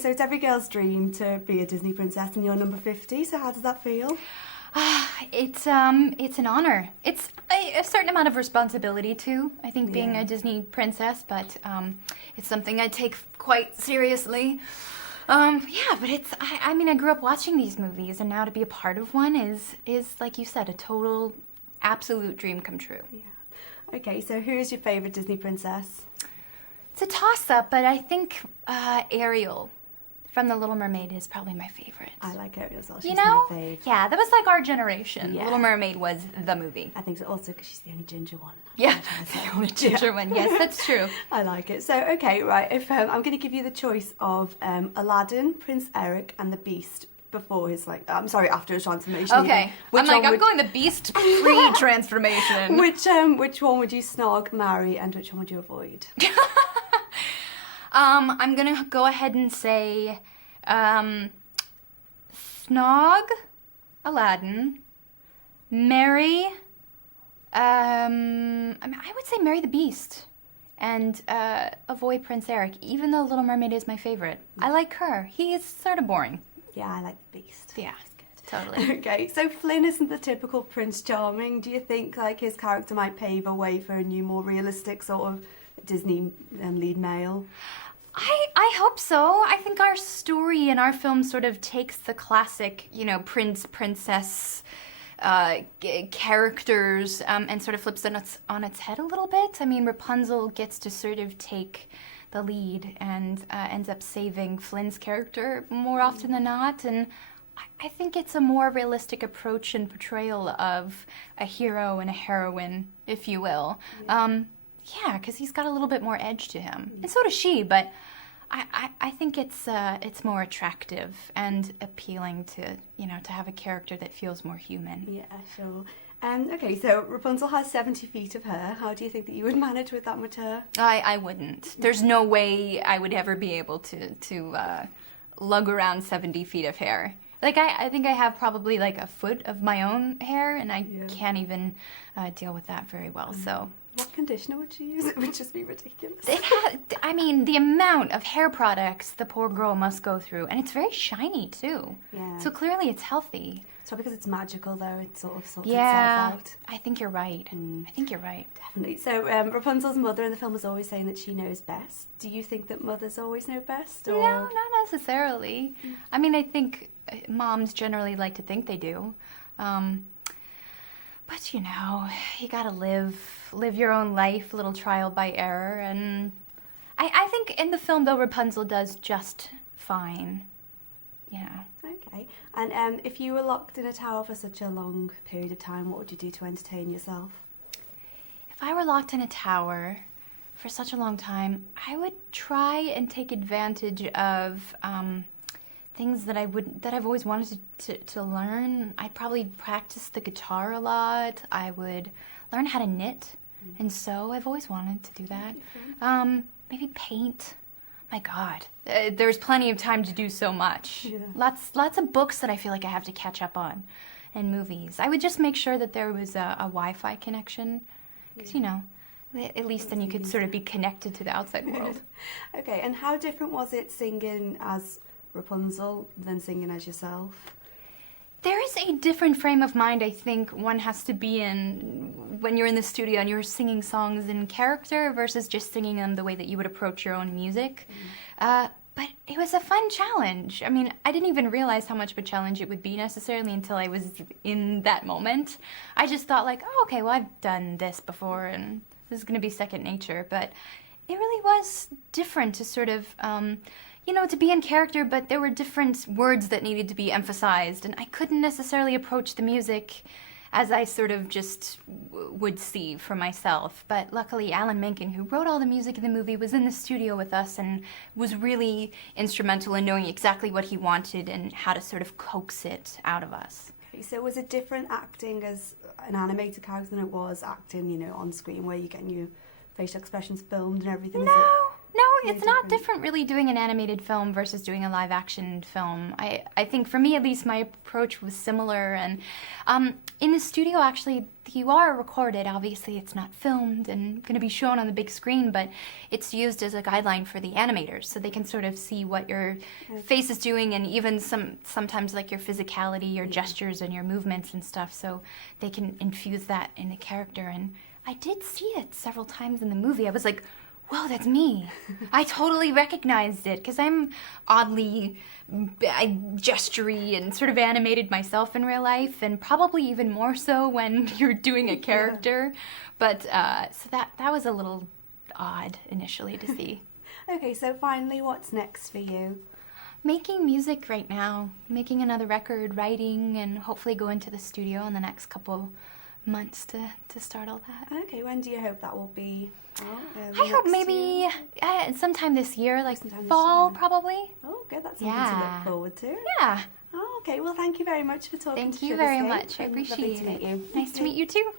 So it's every girl's dream to be a Disney princess, and you're number 50, so how does that feel? It's an honor. It's a certain amount of responsibility too, I think, being a Disney princess, but it's something I take quite seriously. Yeah, but I mean, I grew up watching these movies, and now to be a part of one is like you said, a total, absolute dream come true. Yeah. Okay, so who is your favourite Disney princess? It's a toss-up, but I think Ariel from The Little Mermaid is probably my favorite. I like Ariel as well. She's you know? my fave. Yeah, that was like our generation. Yeah. Little Mermaid was the movie. I think so, also because she's the only ginger one. Yeah, the only ginger one. Yes, that's true. I like it. So, okay, right, if I'm going to give you the choice of Aladdin, Prince Eric, and the Beast before his, after his transformation. Okay. I'm going the Beast pre-transformation. Which one would you snog, marry, and which one would you avoid? I'm gonna go ahead and say, snog Aladdin, marry, I would say marry the Beast, and avoid Prince Eric, even though Little Mermaid is my favorite. I like her. He is sort of boring. Yeah, I like the Beast. Yeah, totally. Okay, so Flynn isn't the typical Prince Charming. Do you think his character might pave a way for a new, more realistic sort of Disney lead male? I hope so. I think our story and our film sort of takes the classic, prince, princess characters and sort of flips it on its head a little bit. I mean, Rapunzel gets to sort of take the lead and ends up saving Flynn's character more often than not. And I think it's a more realistic approach and portrayal of a hero and a heroine, if you will. Yeah, because he's got a little bit more edge to him, and so does she. But I think it's more attractive and appealing to to have a character that feels more human. Yeah, sure. Okay, so Rapunzel has 70 feet of hair. How do you think that you would manage with that much hair? I wouldn't. There's no way I would ever be able to lug around 70 feet of hair. I think I have probably a foot of my own hair, and I can't even deal with that very well. So. What conditioner would you use? It would just be ridiculous. The amount of hair products the poor girl must go through, and it's very shiny too. Yeah. So clearly it's healthy. So because it's magical though, it sort of sorts itself out. I think you're right. I think you're right. Definitely. So Rapunzel's mother in the film is always saying that she knows best. Do you think that mothers always know best? Or? No, not necessarily. I mean, I think moms generally like to think they do. But you gotta live your own life, a little trial by error, and I think in the film though Rapunzel does just fine. Yeah. Okay. And if you were locked in a tower for such a long period of time, what would you do to entertain yourself? If I were locked in a tower for such a long time, I would try and take advantage of things that I've always wanted to learn. I'd probably practice the guitar a lot. I would learn how to knit and sew. I've always wanted to do that. Maybe paint. My God, there's plenty of time to do so much. Yeah. Lots of books that I feel like I have to catch up on, and movies. I would just make sure that there was a Wi-Fi connection, because at least then you could sort of be connected to the outside world. Okay, and how different was it singing as Rapunzel than singing as yourself? There is a different frame of mind I think one has to be in when you're in the studio and you're singing songs in character versus just singing them the way that you would approach your own music. But it was a fun challenge. I mean, I didn't even realize how much of a challenge it would be necessarily until I was in that moment. I just thought oh, okay, well, I've done this before and this is going to be second nature. But it really was different to sort of... to be in character, but there were different words that needed to be emphasized, and I couldn't necessarily approach the music as I sort of just would see for myself. But luckily, Alan Menken, who wrote all the music in the movie, was in the studio with us and was really instrumental in knowing exactly what he wanted and how to sort of coax it out of us. Okay, so was it different acting as an animated character than it was acting, on screen where you're getting your facial expressions filmed and everything? No. No, it's not different really doing an animated film versus doing a live action film. I think for me at least my approach was similar, and in the studio actually you are recorded. Obviously it's not filmed and going to be shown on the big screen, but it's used as a guideline for the animators so they can sort of see what your face is doing, and even sometimes like your physicality, your gestures and your movements and stuff, so they can infuse that in the character. And I did see it several times in the movie. I was like, whoa, that's me. I totally recognized it because I'm oddly gestury and sort of animated myself in real life, and probably even more so when you're doing a character. But so that was a little odd initially to see. Okay, so finally, what's next for you? Making music right now, making another record, writing, and hopefully go into the studio in the next couple months to start all that. Okay, when do you hope that will be? I hope maybe sometime this year, like fall probably. Oh, good. That's something to look forward to. Yeah. Oh, okay. Well, thank you very much for talking to us. Thank you very much. I appreciate it. Lovely to meet you. Nice to meet you too.